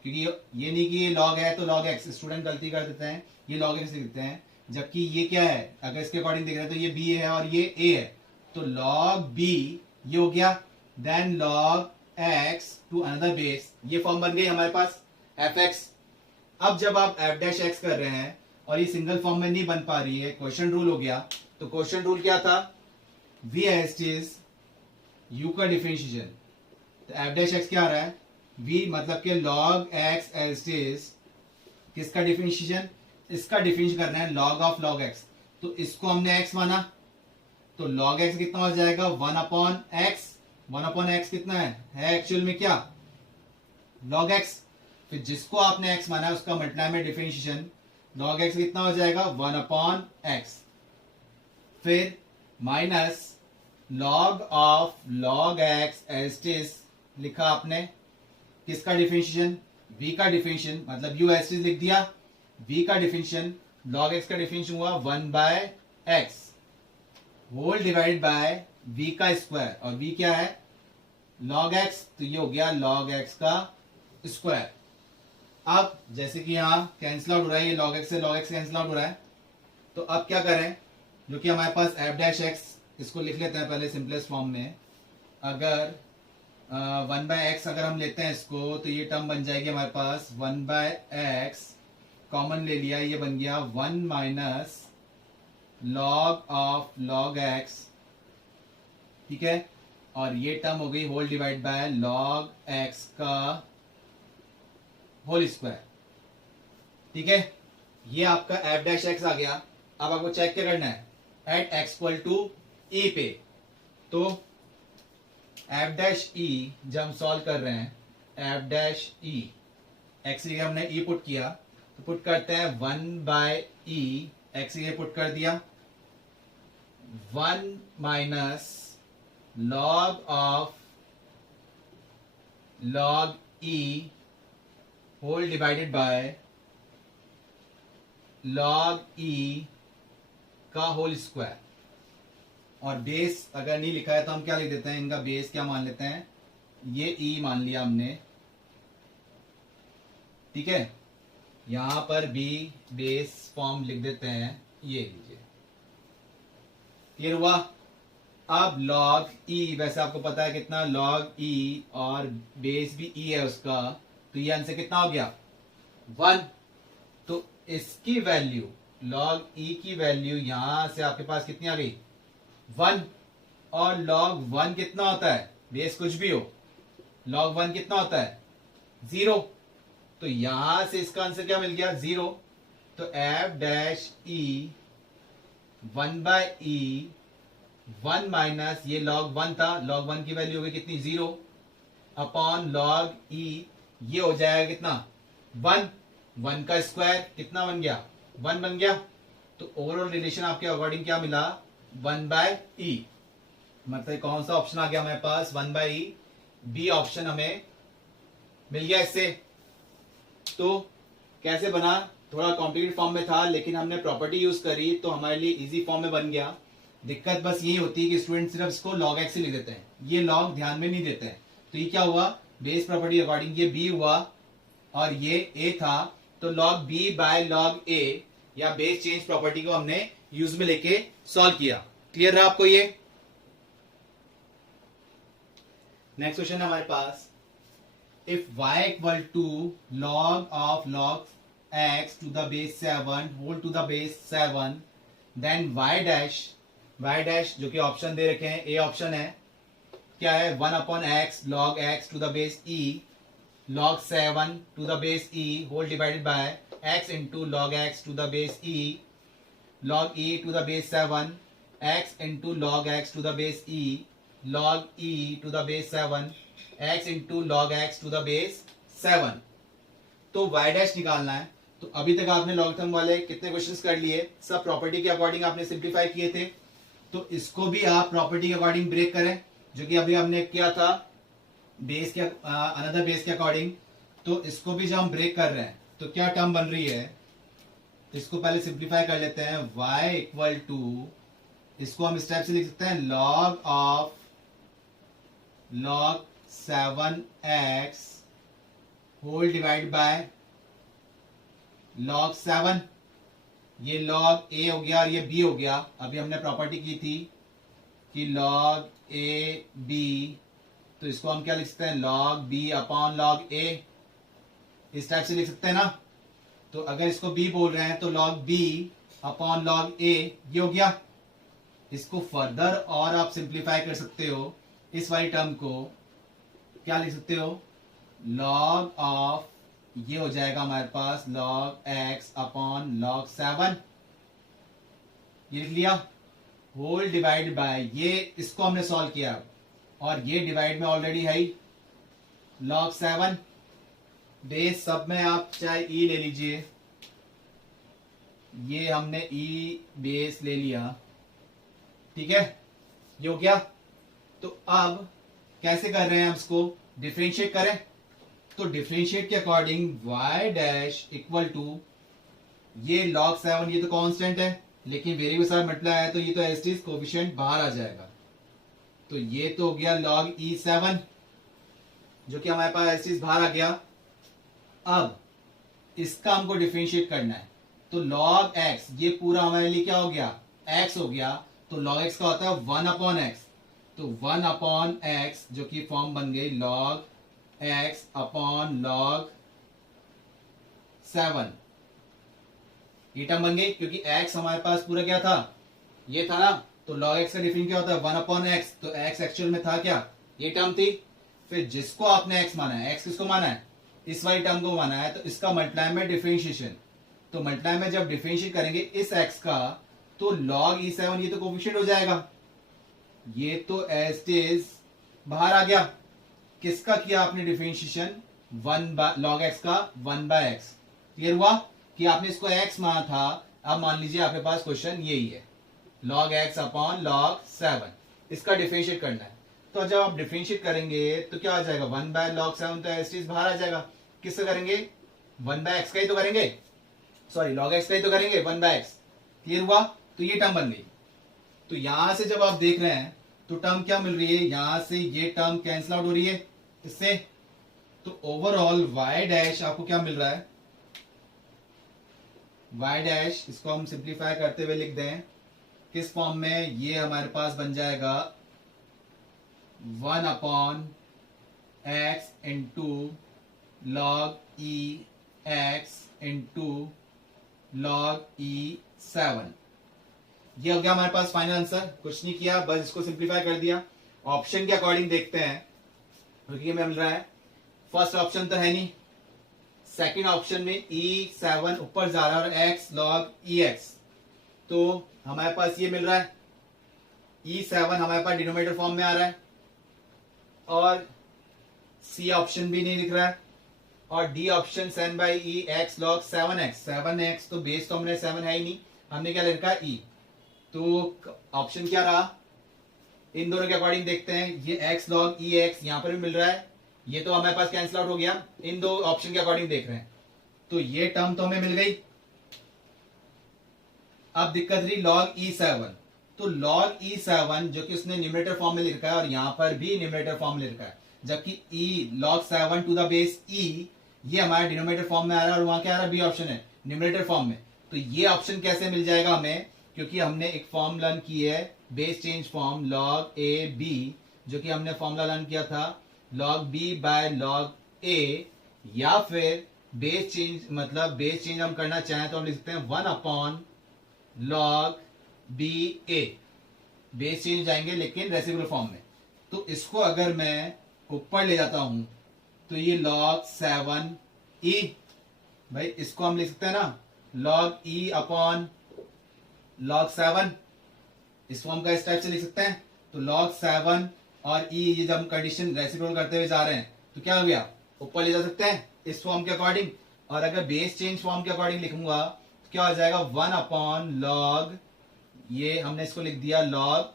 क्योंकि ये नहीं कि ये लॉग है तो लॉग एक्स, स्टूडेंट गलती कर देते हैं, ये लॉग एक्स लिखते हैं, जबकि ये क्या है, अगर इसके अकॉर्डिंग देख रहे हैं तो ये बी है और ये ए है, तो लॉग बी ये हो गया, then log x to another base, ये फॉर्म बन गई हमारे पास एफ एक्स। अब जब आप एफ डैश एक्स कर रहे हैं और ये सिंगल फॉर्म में नहीं बन पा रही है, क्वेश्चन रूल हो गया। तो क्वेश्चन रूल क्या था, वी एस इज यू का डिफरेंशिएशन, तो एफ डैश एक्स क्या आ रहा है, v मतलब के log x एज इज, किसका डिफरेंशिएशन, इसका डिफरेंशिएशन करना है log ऑफ log x। तो इसको हमने x माना, तो log x कितना हो जाएगा, 1/x। 1/x कितना है एक्चुअल में क्या, log x। फिर जिसको आपने x माना है उसका मल्टीप्लाई में डिफरेंशिएशन, log x कितना हो जाएगा, 1/x। फिर minus log of log x as is लिखा आपने, किसका डिफरेंशिएशन, v का डिफरेंशिएशन, मतलब u एस लिख दिया, v का डिफरेंशिएशन, log x का डिफरेंशिएशन हुआ 1/x whole divided by v का स्क्वायर, और v क्या है, log x, तो ये हो गया log x का स्क्वायर। अब जैसे कि यहाँ कैंसिल आउट हो रहा है, ये log x से log x कैंसिल आउट हो रहा है, तो अब क्या करें, जो कि हमारे पास एफ डैश एक्स, इसको लिख लेते हैं पहले सिंपलेस्ट फॉर्म में। अगर 1/x अगर हम लेते हैं इसको, तो ये टर्म बन जाएगी हमारे पास 1/x, कॉमन ले लिया, ये बन गया 1 minus log of log x, ठीक है, और ये टर्म हो गई whole divide by log x का होल स्क्वायर, ठीक है। ये आपका एफ डैश एक्स आ गया। अब आपको चेक क्या करना है, एट एक्स इक्वल टू ई पे, तो एफ डैश ई जब हम सॉल्व कर रहे हैं, एफ डैश ई एक्स लिए हमने ई पुट किया, तो पुट करते हैं 1/e, एक्स लिए पुट कर दिया, 1 minus log of log e whole divided by log e का होल स्क्वायर, और बेस अगर नहीं लिखा है तो हम क्या लिख देते हैं, इनका बेस क्या मान लेते हैं, ये ई मान लिया हमने, ठीक है। यहां पर भी बेस फॉर्म लिख देते हैं, ये लीजिए, क्लियर हुआ। अब लॉग ई, वैसे आपको पता है कितना लॉग ई, और बेस भी ई है उसका, तो ये आंसर कितना हो गया 1। तो इसकी वैल्यू, लॉग ई की वैल्यू यहां से आपके पास कितनी आ गई 1, और लॉग 1 कितना होता है, बेस कुछ भी हो, लॉग 1 कितना होता है 0, तो यहां से इसका आंसर क्या मिल गया 0। तो एफ डैश ई 1/e, 1 माइनस ये log 1 था, log 1 की वैल्यू होगी कितनी 0 अपॉन log e, ये हो जाएगा कितना 1, 1 का स्क्वायर कितना बन गया 1 बन गया। तो ओवरऑल रिलेशन आपके अकॉर्डिंग क्या मिला 1/e, मतलब कौन सा ऑप्शन आ गया हमारे पास 1/e, बी ऑप्शन हमें मिल गया इससे। तो कैसे बना, थोड़ा कॉम्प्लिकेटेड फॉर्म में था, लेकिन हमने प्रॉपर्टी यूज करी तो हमारे लिए इजी फॉर्म में बन गया। दिक्कत बस यही होती है कि स्टूडेंट सिर्फ इसको log x से लिख देते हैं, ये log ध्यान में नहीं देते हैं। तो ये क्या हुआ, बेस प्रॉपर्टी अकॉर्डिंग ये b हुआ और ये a था, तो log b by log a, या बेस चेंज प्रॉपर्टी को हमने यूज में लेके सॉल्व किया। क्लियर रहा आपको ये। नेक्स्ट क्वेश्चन है हमारे पास, if y equal to log of log x to the base 7 whole to the base 7, then y dash जो कि ऑप्शन दे रखे हैं, ए ऑप्शन है, क्या है 1/x log x to the base e log 7 to the base e whole divided by x into log x to the base e log e to the base 7 x into log x to the base e log e to the base 7 x into log x to the base 7। तो y dash निकालना है। तो अभी तक आपने logarithm वाले कितने questions कर लिए, सब प्रॉपर्टी के अकॉर्डिंग आपने सिंप्लीफाई किए थे। तो इसको भी आप प्रॉपर्टी के अकॉर्डिंग ब्रेक करें, जो कि अभी हमने किया था बेस के अनदर बेस के अकॉर्डिंग। तो इसको भी जब हम ब्रेक कर रहे हैं तो क्या टर्म बन रही है, इसको पहले सिंप्लीफाई कर लेते हैं। y इक्वल टू, इसको हम इस टाइप से लिख सकते हैं, log of log 7x whole divide by log 7। ये log a हो गया और ये b हो गया। अभी हमने प्रॉपर्टी की थी कि log a b, तो इसको हम क्या लिख सकते हैं, log b upon log a, इस टाइप से लिख सकते हैं ना। तो अगर इसको b बोल रहे हैं तो log b upon log a ये हो गया। इसको फर्दर और आप सिंप्लीफाई कर सकते हो, इस वाली टर्म को क्या लिख सकते हो, log ऑफ, ये हो जाएगा हमारे पास log x अपॉन log 7, ये लिख लिया, होल डिवाइड बाय, ये इसको हमने सॉल्व किया और ये डिवाइड में ऑलरेडी है ही, log 7 बेस सब में आप चाहे e ले लीजिए, ये हमने e बेस ले लिया, ठीक है, ये हो गया। तो अब कैसे कर रहे हैं हम इसको, डिफरेंशिएट करें। तो डिफरेंशिएट के according y dash equal to, ये log 7 ये तो कांस्टेंट है लेकिन वेरिएबल के साथ मल्टीप्लाई है तो ये तो एज इट इज कोएफिशिएंट बाहर आ जाएगा। तो ये तो हो गया log e7 जो कि हमारे पास एज इट इज बाहर आ गया। अब इसका हमको डिफरेंशिएट करना है तो log x, ये पूरा हमारे लिए क्या हो गया, x हो गया। तो log x का होता है 1 अपॉन x, तो 1 अपॉन x जो कि फॉर्म बन गई log x अपॉन log 7, ये टर्म बन गई क्योंकि x हमारे पास पूरा क्या था, ये था ना। तो log x का डिफरेंस क्या होता है, 1 अपॉन x, तो x एक्चुअल में था क्या, ये टर्म थी। फिर जिसको आपने x माना है, x किसको माना है, इस वाली टर्म को माना है, तो इसका मल्टीप्लाई में डिफरेंशिएशन, तो मल्टीप्लाई में जब डिफरेंशिएट करेंगे इस x का तो log e7 ये तो कोएफिशिएंट हो जाएगा, ये तो एज इट इज बाहर आ गया। किसका किया आपने डिफरेंशिएशन, 1 log x का 1/x, क्लियर हुआ कि आपने इसको x माना था। अब मान लीजिए आपके पास क्वेश्चन यही है, log x अपॉन log 7, इसका डिफरेंशिएट करना है। तो जब आप डिफरेंशिएट करेंगे तो क्या आ जाएगा, 1/log 7 तो एज इट इज बाहर आ जाएगा। किससे करेंगे, 1/x का ही तो करेंगे, सॉरी log x का ही तो करेंगे 1/x, क्लियर हुआ। तो ये टर्म बन गई। तो यहां से जब आप देख रहे हैं तो टर्म क्या मिल रही है, यहां से ये टर्म कैंसिल आउट हो रही है इससे। तो ओवरऑल y डैश आपको क्या मिल रहा है, y डैश, इसको हम सिंप्लीफाई करते हुए लिख दें किस फॉर्म में, ये हमारे पास बन जाएगा 1 upon x into log e x into log e7, ये हो गया हमारे पास फाइनल आंसर। कुछ नहीं किया, बस इसको सिंप्लीफाई कर दिया। ऑप्शन के अकॉर्डिंग देखते हैं क्योंकि हमें मिल रहा है, फर्स्ट ऑप्शन तो है नहीं, सेकंड ऑप्शन में e7 ऊपर जा रहा है और x log ex, तो हमारे पास ये मिल रहा है, e7 हमारे पास डिनोमिनेटर फॉर्म में आ रहा है और सी ऑप्शन भी नहीं दिख रहा है और D option 7/e x log 7x तो बेस तो हमने 7 है ही नहीं, हमने क्या लिखा है e, तो ऑप्शन क्या रहा, इन दोनों के अकॉर्डिंग देखते हैं। ये x log ex यहां पर भी मिल रहा है, ये तो हमारे पास कैंसिल आउट हो गया, इन दो ऑप्शन के अकॉर्डिंग देख रहे हैं तो ये टर्म तो हमें मिल गई। अब दिक्कत रही log e7, तो log e7 जो कि उसने न्यूमरेटर फॉर्म में लिखा है और यहां पर भी न्यूमरेटर फॉर्म में लिखा है, जबकि e log 7 to the base e ये हमारे डिनोमिनेटर फॉर्म में आ रहा है और वहां क्या आ रहा है, बी ऑप्शन है न्यूमरेटर फॉर्म में। तो ये ऑप्शन कैसे मिल जाएगा हमें, क्योंकि हमने एक फॉर्म लर्न की है, base change form log a b, जो कि हमने फॉर्मूला लर्न किया था log b by log a, या फिर बेस चेंज, मतलब बेस चेंज हम करना चाहें तो हम लिख सकते हैं 1 upon log b a, base change जाएंगे लेकिन रेसिप्रोकल फॉर्म में। तो इसको अगर मैं ऊपर ले जाता हूं तो ये log 7e, भाई इसको हम लिख सकते हैं ना log e अपॉन log 7, इस फॉर्म का इस टाइप से लिख सकते हैं। तो log 7 और ई, ये जब हम कंडीशन रेसिप्रोकल करते हुए जा रहे हैं तो क्या हो गया, ऊपर ले जा सकते हैं इस फॉर्म के अकॉर्डिंग। और अगर बेस चेंज फॉर्म के अकॉर्डिंग लिखूंगा तो क्या हो जाएगा, 1 अपॉन लॉग, ये हमने इसको लिख दिया लॉग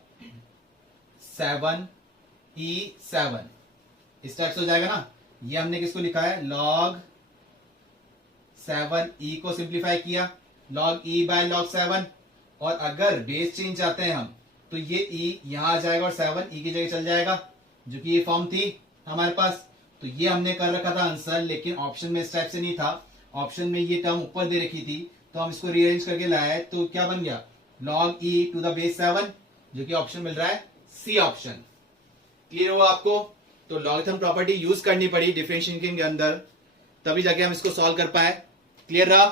7E7, इस टाइप से हो जाएगा ना। ये हमने किसको लिखा है, लॉग 7E को सिंप्लीफाई किया, लॉग E बाय लॉग 7। और अगर बेस चेंज चाहते हैं हम तो ये E यहां आ जाएगा और 7E की जगह चल जाएगा, जो कि ये फॉर्म थी हमारे पास। तो ये हमने कर रखा था आंसर, लेकिन ऑप्शन में इस टाइप से नहीं था। ऑप्शन में ये टर्म ऊपर दे रखी थी तो हम इसको रीअरेंज करके लाए, तो क्या बन गया, log E to the base 7, जो कि ऑप्शन मिल रहा है सी ऑप्शन। क्लियर हुआ आपको? तो लॉगरिथम प्रॉपर्टी यूज करनी पड़ी डिफरेंशिएशन के अंदर, तभी जाके हम इसको सॉल्व कर पाए। क्लियर रहा?